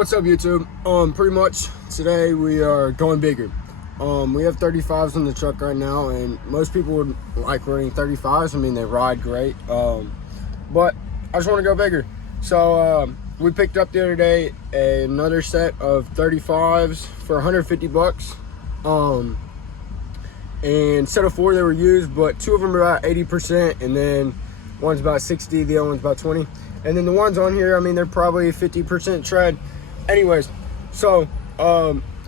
What's up, YouTube? Pretty much today we are going bigger. We have 35s in the truck right now, and most people would like running 35s. I mean, they ride great. But I just want to go bigger. So we picked up the other day another set of 35s for 150 bucks. And instead of 4 they were used, but 2 of them are about 80%, and then one's about 60, the other one's about 20. And then the ones on here, I mean, they're probably 50% tread. Anyways, so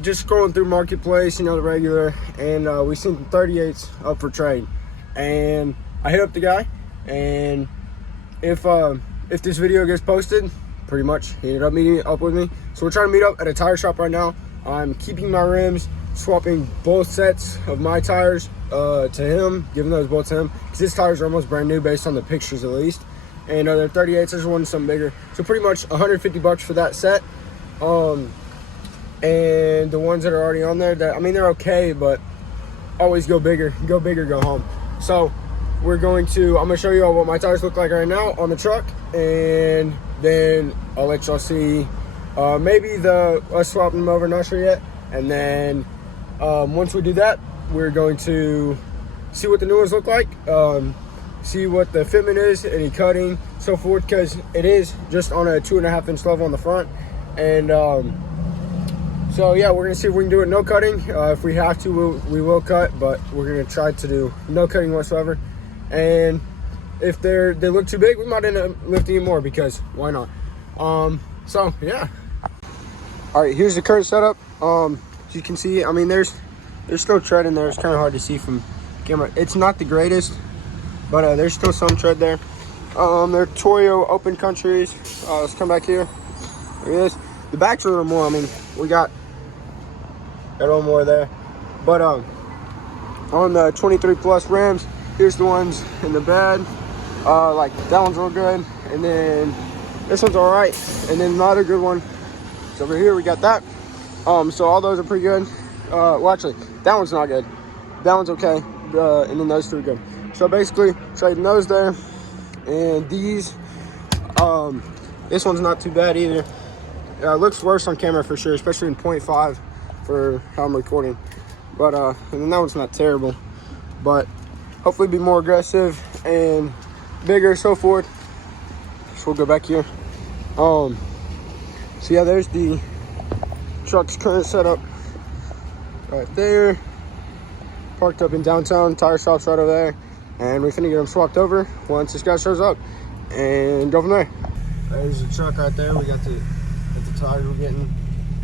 just scrolling through Marketplace, you know, the regular, and we seen 38s up for trade. And I hit up the guy, and if this video gets posted, pretty much he ended up meeting up with me. So we're trying to meet up at a tire shop right now. I'm keeping my rims, swapping both sets of my tires to him, giving those both to him, because his tires are almost brand new based on the pictures at least. And they're 38s, I just wanted something bigger. So pretty much 150 bucks for that set. And the ones that are already on there, that, I mean, they're okay, but always go bigger, go home. So I'm gonna show you all what my tires look like right now on the truck, and then I'll let y'all see maybe us swapping them over, not sure yet. And then once we do that, we're going to see what the new ones look like, see what the fitment is, any cutting, so forth, because it is just on a 2.5-inch level on the front. And so yeah, we're gonna see if we can do it no cutting. If we have to, we will cut, but we're gonna try to do no cutting whatsoever. And if they look too big, we might end up lifting it more, because why not? So yeah. All right, here's the current setup. As you can see, I mean, there's still tread in there. It's kind of hard to see from camera. It's not the greatest, but there's still some tread there. They're Toyo Open Countries. Let's come back here. There it is. The backs are a little more. I mean, we got a little more there. But on the 23 plus Rams, here's the ones in the bed. Like that one's real good, and then this one's all right, and then another good one is over here. We got that. So all those are pretty good. Well, actually, that one's not good. That one's okay, and then those two are good. So basically, trading those there, and these. This one's not too bad either. It looks worse on camera for sure, especially in 0.5 for how I'm recording. But and then that one's not terrible, but hopefully be more aggressive and bigger, so forth. So we'll go back here. So yeah, there's the truck's current setup right there. Parked up in downtown, tire shop's right over there, and we're finna get them swapped over once this guy shows up and go from there. There's the truck right there. We got the tires we're getting.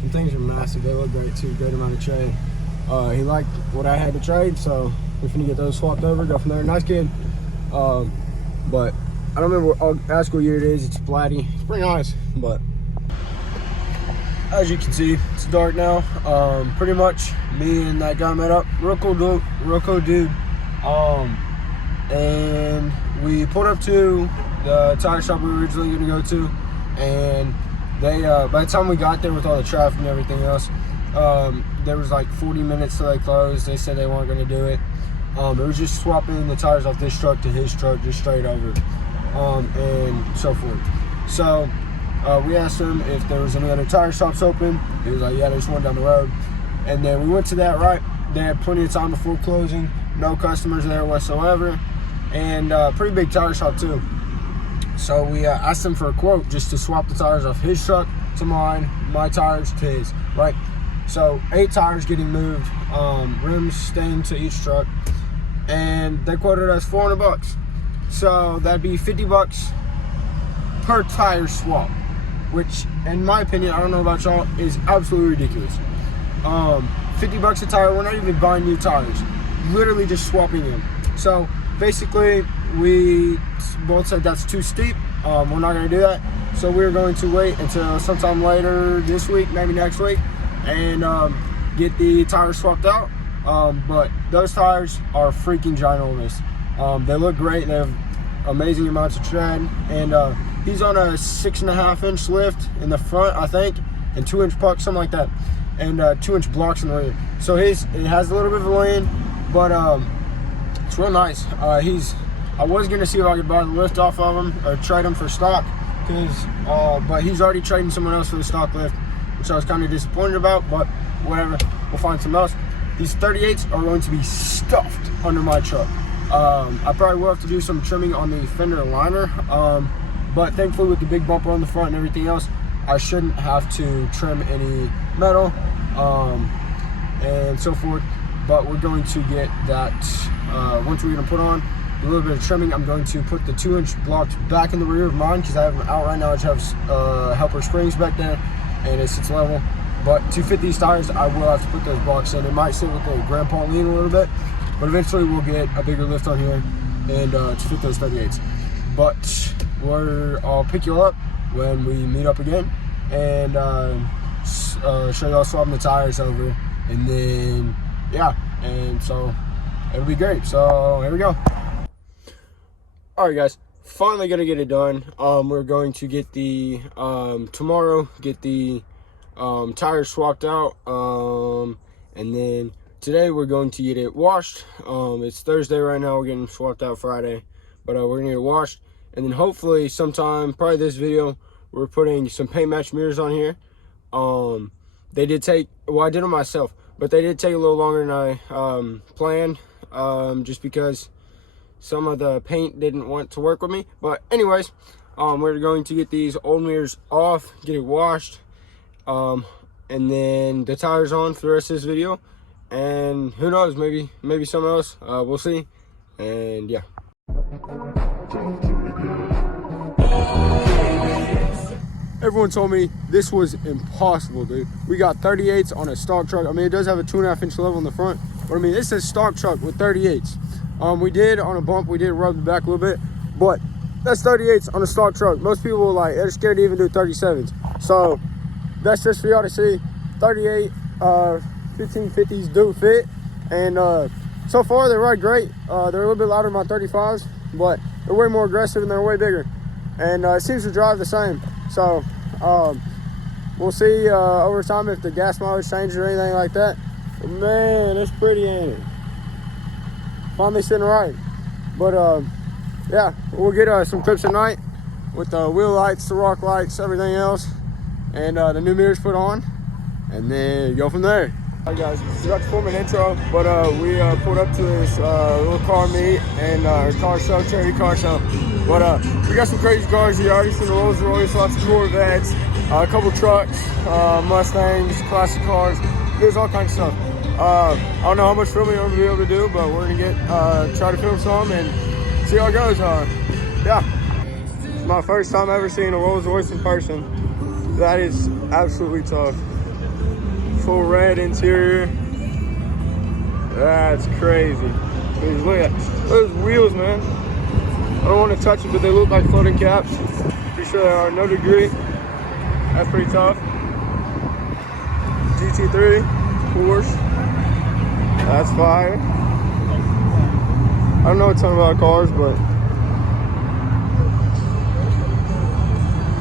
And things are massive. They look great too. Great amount of trade. He liked what I had to trade, so we're finna get those swapped over, go from there. Nice kid. But I don't remember. I'll ask what year it is. It's Blatty. It's pretty nice, but as you can see, it's dark now. Pretty much me and that guy met up. Real cool dude. And we pulled up to the tire shop we were originally going to go to, and they by the time we got there with all the traffic and everything else, there was like 40 minutes till they closed. They said they weren't going to do it. It was just swapping the tires off this truck to his truck, just straight over, and so forth. So we asked him if there was any other tire shops open. He was like, yeah, there's one down the road. And then we went to that, right? They had plenty of time before closing. No customers there whatsoever. And pretty big tire shop too. So we asked him for a quote just to swap the tires off his truck to mine, my tires to his, right? So 8 tires getting moved, rims staying to each truck, and they quoted us 400 bucks. So that'd be 50 bucks per tire swap, which in my opinion, I don't know about y'all, is absolutely ridiculous. 50 bucks a tire. We're not even buying new tires, literally just swapping them. So basically we both said that's too steep. We're not going to do that. So we're going to wait until sometime later this week, maybe next week, and get the tires swapped out. But those tires are freaking ginormous. They look great. They have amazing amounts of tread, and he's on a 6.5-inch lift in the front, I think, and 2-inch puck, something like that, and 2-inch blocks in the rear. So it has a little bit of a lean, but it's real nice. I was gonna see if I could buy the lift off of him or trade him for stock, but he's already trading someone else for the stock lift. which I was kind of disappointed about, but whatever, we'll find something else. These 38s are going to be stuffed under my truck. I probably will have to do some trimming on the fender liner, but thankfully with the big bumper on the front and everything else, I shouldn't have to trim any metal and so forth. But we're going to get that, once we're going to put on a little bit of trimming, I'm going to put the 2-inch blocks back in the rear of mine because I have them out right now. I just have helper springs back there and it sits level. But to fit these tires, I will have to put those blocks in. It might sit with the grandpa lean a little bit, but eventually we'll get a bigger lift on here and to fit those 38s. But I'll pick you up when we meet up again and show y'all swapping the tires over, and then yeah, and so it'll be great. So here we go. All right, guys, finally gonna get it done. We're going to get the tomorrow get the tires swapped out, and then today we're going to get it washed. It's Thursday right now. We're getting swapped out Friday, but we're gonna get it washed, and then hopefully sometime, probably this video, we're putting some paint match mirrors on here. They did take, well, I did them myself, but they did take a little longer than I planned, just because some of the paint didn't want to work with me. But anyways, we're going to get these old mirrors off, get it washed, and then the tires on for the rest of this video, and who knows, maybe something else, we'll see. And yeah, everyone told me this was impossible, dude. We got 38s on a stock truck. I mean, it does have a 2.5-inch level in the front, but I mean, this is a stock truck with 38s. We did on a bump, we did rub the back a little bit, but that's 38s on a stock truck. Most people they're scared to even do 37s. So that's just for y'all to see. 38 1550s do fit, and so far they ride great. They're a little bit louder than my 35s, but they're way more aggressive and they're way bigger, and it seems to drive the same. So we'll see over time if the gas mileage changes or anything like that. But man, it's pretty, ain't it? Finally sitting right. But yeah, we'll get some clips tonight with the wheel lights, the rock lights, everything else, and the new mirrors put on, and then go from there. All right, guys, we got to film an intro, but we pulled up to this little car meet and car show, charity car show. But we got some crazy cars. You already seen the Rolls Royce, lots of Corvettes, a couple trucks, Mustangs, classic cars. There's all kinds of stuff. I don't know how much filming I'm gonna be able to do, but we're gonna try to film some and see how it goes. Yeah, it's my first time ever seeing a Rolls Royce in person. That is absolutely tough. Full red interior. That's crazy. Look at those wheels, man. I don't want to touch them, but they look like floating caps. Pretty sure they are. No degree. That's pretty tough. GT3, Porsche. That's fire. I don't know a ton about cars, but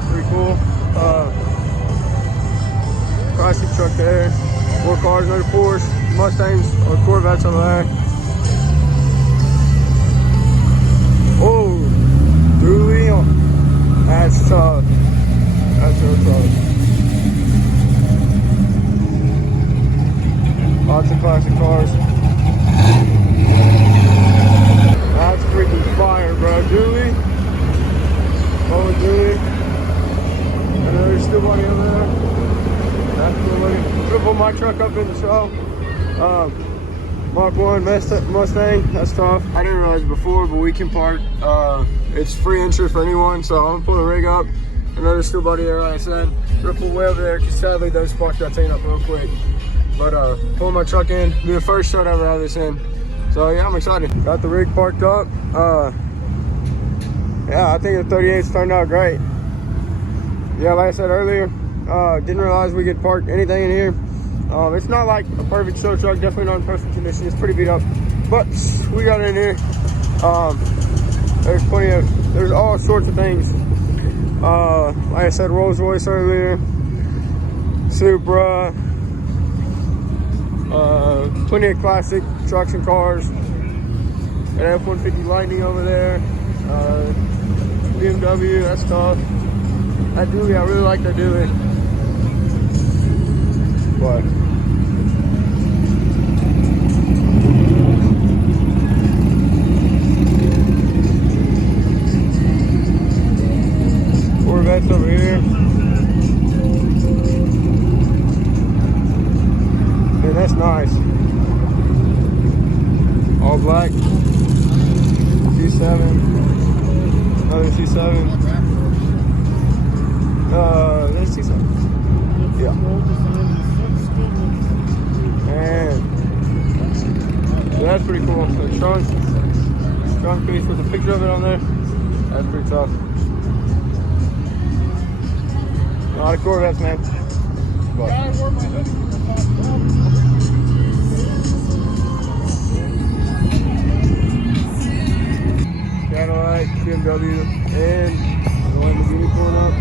pretty cool. Classic truck there. 4 cars, another Porsche, Mustangs, or Corvettes over there. Oh, dually. That's tough. That's so tough. Lots of classic cars. That's freaking fire, bro. Dually. Oh, dually. And there's still one over there. That's cool looking. I'm gonna put my truck up in the show. Mark 1 Mustang. That's tough. I didn't realize before, but we can park. It's free entry for anyone, so I'm gonna pull the rig up. Another steel buddy there, like I said. Gonna pull way over there, because sadly those spots got taken up real quick. But pulling my truck in, be the first shot ever out of this in. So yeah, I'm excited. Got the rig parked up. Yeah, I think the 38's turned out great. Yeah, like I said earlier, didn't realize we could park anything in here. It's not like a perfect show truck, definitely not in perfect condition. It's pretty beat up, but we got it in here. There's all sorts of things. Like I said, Rolls Royce earlier, Supra, plenty of classic trucks and cars. An F-150 Lightning over there, BMW, that's tough. That dually, I really like that dually. but Corvette's over here. Man, that's nice. All black. C7. Another C7. There's C7. Yeah. And so that's pretty cool. The trunk piece with a picture of it on there. That's pretty tough. A lot of Corvettes, man. But Cadillac, BMW, and the Lamborghini pulling up.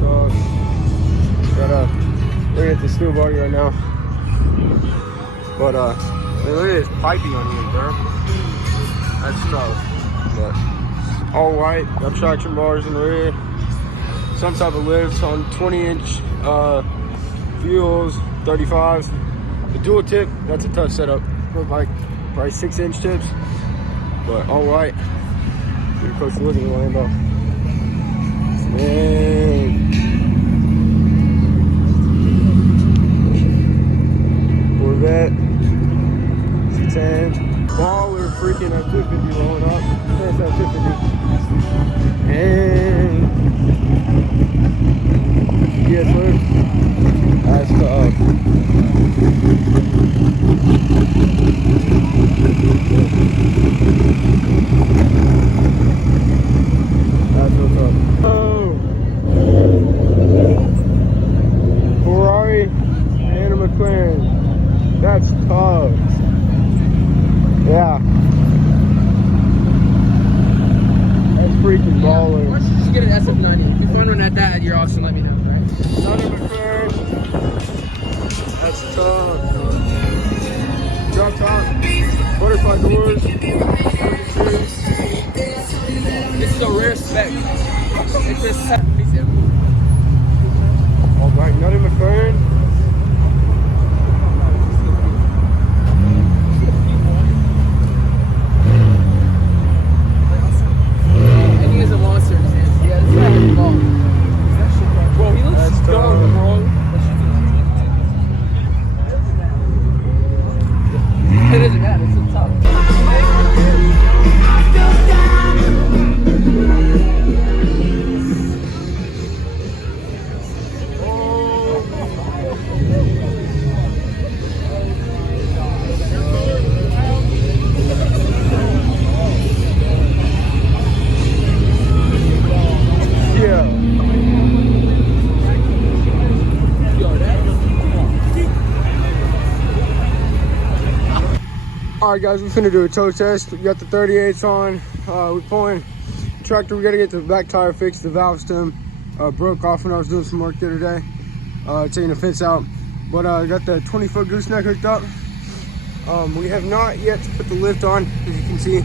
So, we're at the steel body right now. But, man, look at this piping on here, bro. That's tough. But, all white, got traction bars in the rear. Some type of lifts on 20-inch fuels, 35s. The dual tip, that's a tough setup. Look like probably 6-inch tips, but all white. Pretty close to looking at the Lambo. Man. Corvette, C10, baller freaking at 250 rolling up. That's at 250. And yes, sir. That's tough. That's what's up. Oh, Ferrari and a McLaren. That's tough. Yeah. That's freaking baller. Why don't you just get an SF90? If you find one at that, you're awesome. Let me know. Another McLaren. That's tough. Drop top. Butterfly doors. This is a rare spec. It's a set. All right, another McLaren. And he is a monster in his hands. Yeah, this guy is involved. Bro, he looks dumb, bro. It doesn't matter, it's so tough. Alright guys, we're finna do a tow test. We got the 38s on. We're pulling the tractor. We gotta get the back tire fixed. The valve stem broke off when I was doing some work the other day, taking the fence out. But I got the 20-foot gooseneck hooked up. We have not yet put the lift on. As you can see,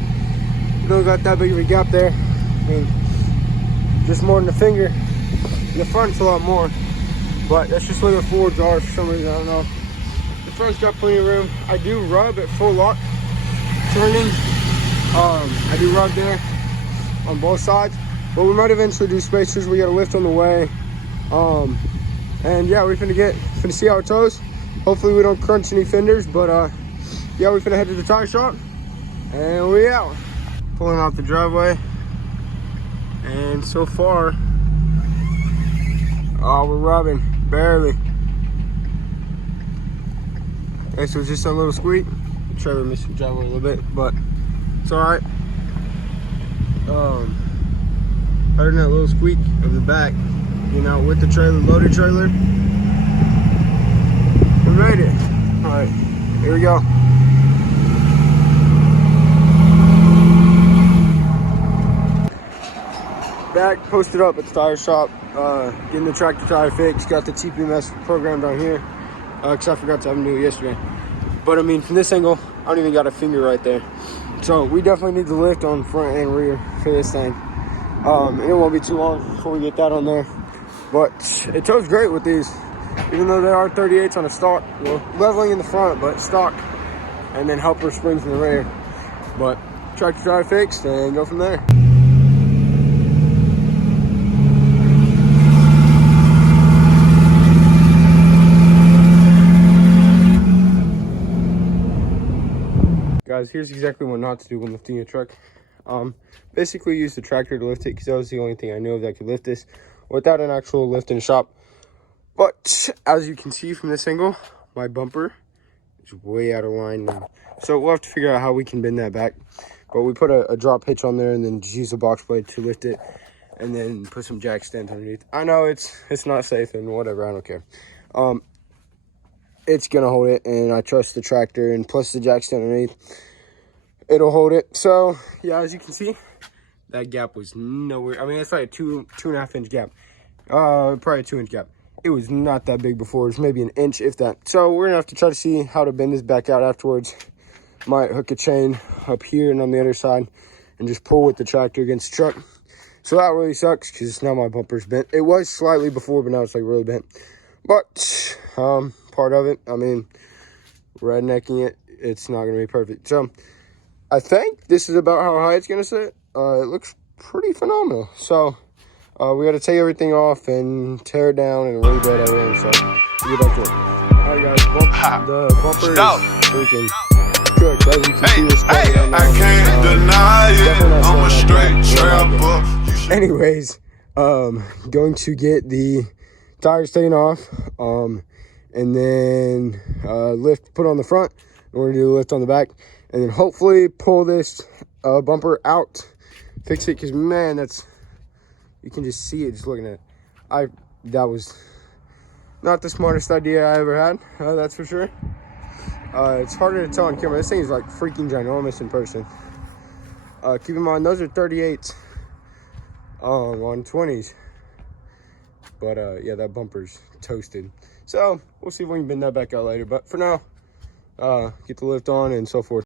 we don't got that big of a gap there. I mean, just more than a finger. In the front's a lot more, but that's just where the Fords are for some reason. I don't know. The front's got plenty of room. I do rub at full lock turning. I do rub there on both sides, but we might eventually do spacers. We got a lift on the way. And yeah, we're finna see how it tows. Hopefully we don't crunch any fenders, but yeah, we're finna head to the tire shop and we out. Pulling out the driveway, and so far, we're rubbing barely. This was just a little squeak. Trevor missed the driveway a little bit, but it's all right. Other than that little squeak of the back, you know, with the trailer, loaded trailer, we made it. All right, here we go. Back posted up at the tire shop, getting the tractor tire fixed. Got the TPMS program down here, because I forgot to have them do it yesterday. But I mean, from this angle, I don't even got a finger right there. So we definitely need the lift on front and rear for this thing. And it won't be too long before we get that on there. But it tows great with these. even though they are 38s on a stock, well, leveling in the front, but stock, and then helper springs in the rear. But tractor drive fixed and go from there. Guys, here's exactly what not to do when lifting a truck. Basically use the tractor to lift it because that was the only thing I knew of that could lift this without an actual lift in the shop. But as you can see from this angle, my bumper is way out of line now. So we'll have to figure out how we can bend that back. But we put a drop hitch on there and then just use a box blade to lift it and then put some jack stands underneath. I know it's not safe and whatever, I don't care. It's gonna hold it, and I trust the tractor, and plus the jack stand underneath, it'll hold it. So yeah, as you can see, that gap was nowhere. I mean, it's like a 2.5 inch gap, probably a 2 inch gap. It was not that big before. It's maybe an inch, if that. So we're gonna have to try to see how to bend this back out afterwards. Might hook a chain up here and on the other side and just pull with the tractor against the truck. So that really sucks because now my bumper's bent. It was slightly before, but now it's like really bent. But part of it, I mean, rednecking it, it's not gonna be perfect. So I think this is about how high it's gonna sit. It looks pretty phenomenal. So we got to take everything off and tear it down and rebuild everything. So we'll get back to it. All right, guys, the bumper is freaking cooked. As you can see, this I can't deny it. I'm a straight trapper. Anyways, going to get the tires taken off, and then put on the front. We're gonna do the lift on the back, and then hopefully pull this bumper out, fix it. Cause man, you can just see it just looking at it. That was not the smartest idea I ever had. That's for sure. It's harder to tell on camera. This thing is like freaking ginormous in person. Keep in mind, those are 38s on 20s. But yeah, that bumper's toasted. So we'll see if we can bend that back out later. But for now, get the lift on and so forth.